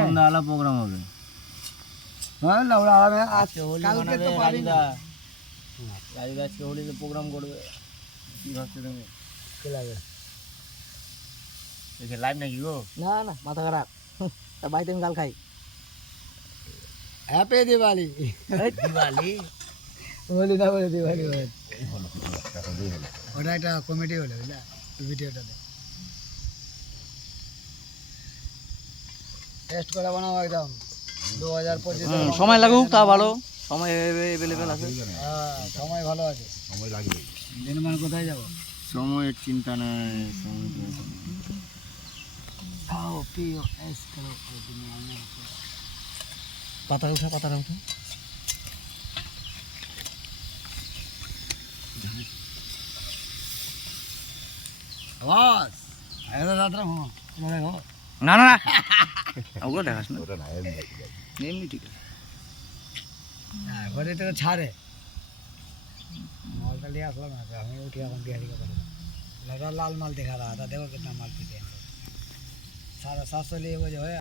সন্ধ্যাবেলা প্রোগ্রাম হবে। আজকে হোলিতে প্রোগ্রাম করবে, কি ভাবছো তুমি? লাইভ নাকি গো? না না, মাথা খারাপ। বাড়িতে আমি গাল খাই। হ্যাপি দিওয়ালি। দিওয়ালি হোলি না বলে দিওয়ালি বলে। ওটা একটা কমেডি হলো, বুঝলা ভিডিওটাতে। টেস্ট করে বানাও একদম 2025। সময় লাগুক তা ভালো, সময় অ্যাভেলেবেল আছে। হ্যাঁ, সময় ভালো আছে, সময় লাগবে। দিনমান কোথায় যাব? সময়ের চিন্তা নাই, সময় খাও পিও ऐश करो दुनिया में। পাতা উঠা, পাতাটা উঠা। আওয়াজ আরে দাদা হো দেখো। না না না, ওগুলো দেখাস না, ওটা না এমনি ঠিক আছে। হ্যাঁ, ঘরে থেকে ছাড়ে माल लिया असला ना, हमें उठिया हम बिहारी का लगा लाल माल दिखा रहा था, देखो कितना माल पीते हैं। 750 लिए वो जो है।